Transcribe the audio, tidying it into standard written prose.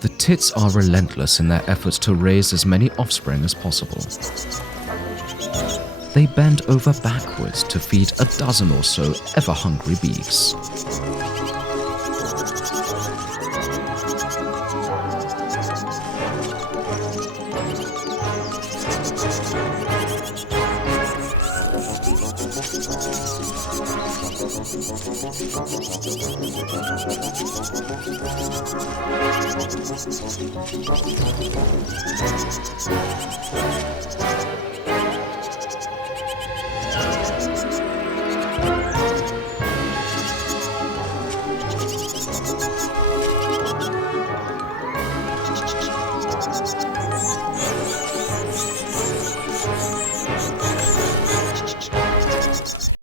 The tits are relentless in their efforts to raise as many offspring as possible. They bend over backwards to feed a dozen or so ever-hungry beaks.